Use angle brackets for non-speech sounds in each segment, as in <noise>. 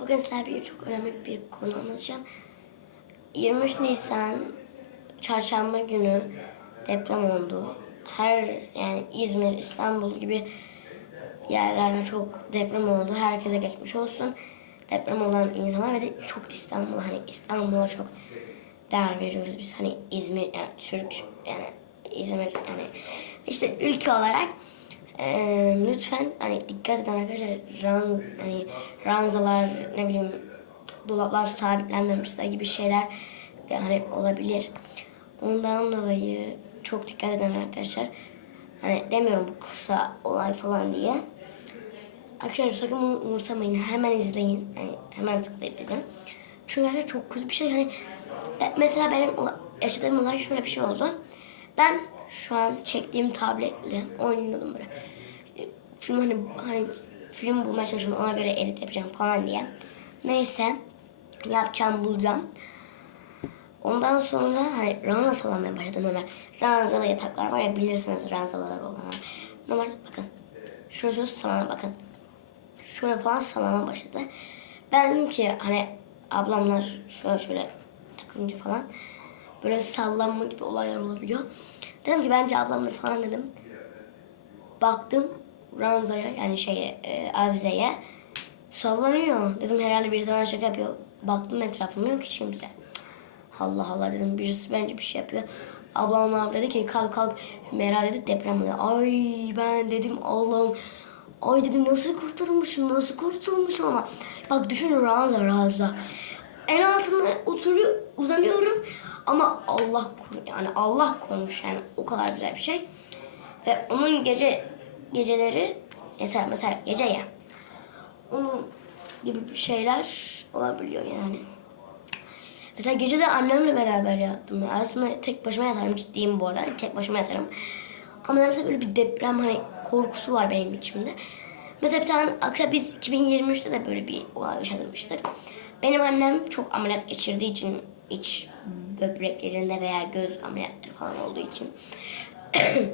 Bugün sizlerle çok önemli bir konu anlatacağım. 23 Nisan çarşamba günü deprem oldu. Her yani İzmir, İstanbul gibi yerlerde çok deprem oldu. Herkese geçmiş olsun. Deprem olan insanlar ve de çok İstanbul hani İstanbul'a çok değer veriyoruz biz. Hani İzmir yani Türk yani İzmir yani işte ülke olarak lütfen hani dikkat edin arkadaşlar ran, hani ranzalar ne bileyim dolaplar sabitlenmemişler gibi şeyler de hani olabilir. Ondan dolayı çok dikkat edin arkadaşlar. Hani demiyorum bu kısa olay falan diye. Arkadaşlar sakın bunu umursamayın. Hemen izleyin. Yani hemen tıklayıp izleyin. Çünkü arkadaşlar çok kötü bir şey. Hani mesela benim yaşadığım olay şöyle bir şey oldu. Ben şu an çektiğim tabletle oynuyordum böyle. Film hani, hani film bulmaya çalışıyorum ona göre edit yapacağım falan diye. Neyse yapacağım bulacağım. Ondan sonra hani ranza sallamaya başladı normal. Ranzalı yataklar var ya bilirsiniz ranzalar olanlar. Normal bakın. Şöyle şöyle sallama bakın. Şöyle falan sallama başladı. Ben dedim ki hani ablamlar şöyle şöyle takılınca falan böyle sallanma gibi olaylar olabiliyor. Dedim ki bence ablamlar falan dedim. Baktım ranzaya yani şeye e, avizeye sallanıyor. Dedim herhalde bir zaman şaka yapıyor. Baktım etrafıma yok hiç kimse. Allah Allah dedim birisi bence bir şey yapıyor. Ablam dedi ki kalk kalk Hümeyra dedi deprem oluyor. Ay ben dedim Allah'ım. Ay dedim nasıl kurtulmuşum nasıl kurtulmuşum ama. Bak düşün ranza ranza. En altında oturuyor uzanıyorum ama Allah koru yani Allah korumuş yani o kadar güzel bir şey. Ve onun gece geceleri mesela mesela gece ya onun gibi bir şeyler olabiliyor yani. Mesela gece de annemle beraber yattım. Aslında tek başıma yatarım ciddiyim bu arada. Tek başıma yatarım. Ama nedense böyle bir deprem hani korkusu var benim içimde. Mesela bir tane akşam biz 2023'te de böyle bir olay yaşamıştık. Benim annem çok ameliyat geçirdiği için iç böbreklerinde veya göz ameliyatları falan olduğu için <coughs>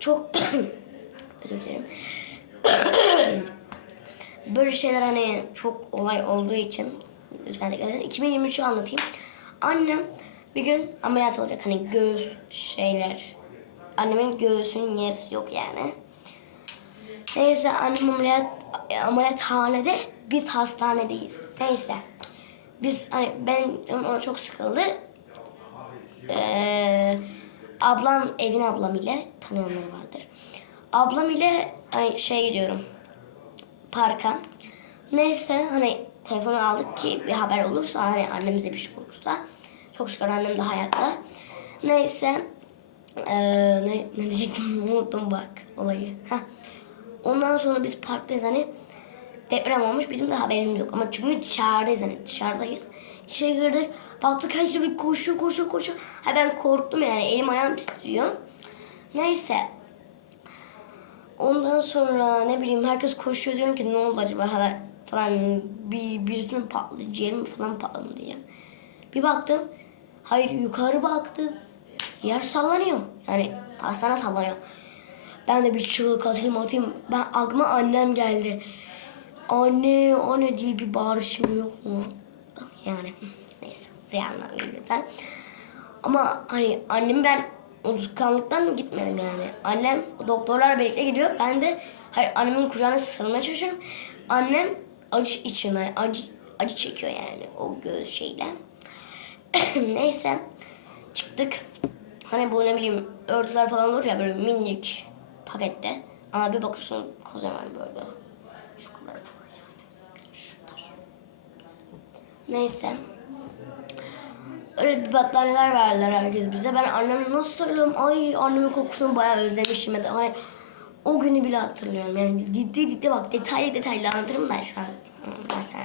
çok <coughs> özür dilerim. <coughs> böyle şeyler hani çok olay olduğu için lütfen dikkat edin. 2023'ü anlatayım. Annem bir gün ameliyat olacak. Hani göğüs şeyler. Annemin göğsünün yarısı yok yani. Neyse annem ameliyat ameliyathanede biz hastanedeyiz. Neyse. Biz hani ben ona çok sıkıldı. Ee, ablam evin ablam ile tanıyanları vardır. Ablam ile hani şey gidiyorum parka. Neyse hani telefonu aldık ki bir haber olursa hani annemize bir şey olursa. Çok şükür annem de hayatta. Neyse ee, ne, ne diyecektim <laughs> unuttum bak olayı. Heh. Ondan sonra biz parktayız hani deprem olmuş bizim de haberimiz yok. Ama çünkü dışarıdayız hani dışarıdayız. İçeri girdik baktık herkes bir koşuyor koşuyor koşuyor. Ha ben korktum yani elim ayağım titriyor. Neyse Ondan sonra ne bileyim herkes koşuyor diyorum ki ne oldu acaba hala falan bir birisi mi patladı ciğerim mi falan patladı diye. Bir baktım hayır yukarı baktım yer sallanıyor yani hastane sallanıyor. Ben de bir çığlık atayım atayım ben aklıma annem geldi. Anne anne diye bir bağırışım yok mu? Yani neyse Rihanna ilgiden. Ama hani annemi ben unutkanlıktan gitmedim yani. Annem doktorlar birlikte gidiyor. Ben de hayır annemin kucağına sığınmaya çalışıyorum. Annem acı için yani acı, acı çekiyor yani o göğüs şeyle. <clears throat> Neyse çıktık. Hani bu ne bileyim örtüler falan olur ya böyle minicik pakette. Ama bir bakıyorsun kocaman böyle. Şu kadar falan yani. Şu kadar. Neyse. Öyle bir battaniyeler verdiler herkes bize. Ben anneme nasıl sarılıyorum? Ay annemin kokusunu bayağı özlemişim. Hani o günü bile hatırlıyorum. Yani ciddi ciddi bak detaylı detaylı anlatırım da şu an. Mesela.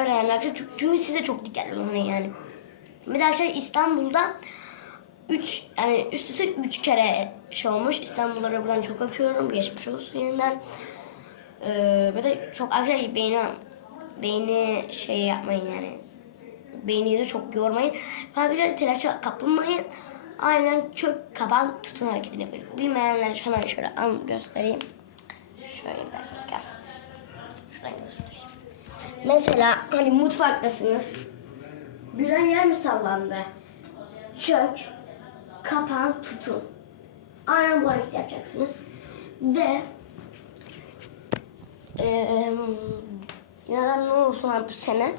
Öyle yani arkadaşlar. Çünkü- siz çok dikkatli olun. Hani yani. Mesela arkadaşlar İstanbul'da 3 yani üst üste 3 kere şey olmuş. İstanbul'ları buradan çok öpüyorum. Geçmiş olsun yeniden. Ee, ve de çok arkadaşlar beyni, beyni şey yapmayın yani beyninizi çok yormayın. Arkadaşlar telaşa kapılmayın. Aynen çök kapan tutun hareketini yapın. Bilmeyenler hemen şöyle an göstereyim. Şöyle bir dakika. Şuradan göstereyim. Mesela hani mutfaktasınız. Birden yer mi sallandı? Çök, kapan, tutun. Aynen bu hareketi yapacaksınız. Ve eee neden ne olsun abi bu sene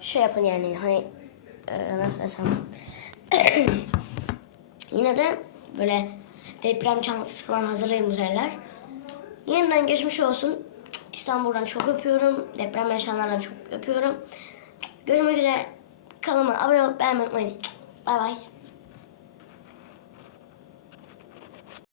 şey yapın yani hani eee, nasıl desem <coughs> yine de böyle deprem çantası falan hazırlayın bu seneler. Yeniden geçmiş olsun. İstanbul'dan çok öpüyorum. Deprem yaşayanlardan çok öpüyorum. Görüşmek üzere. Kanalıma abone olup beğenmeyi unutmayın. Bay bay.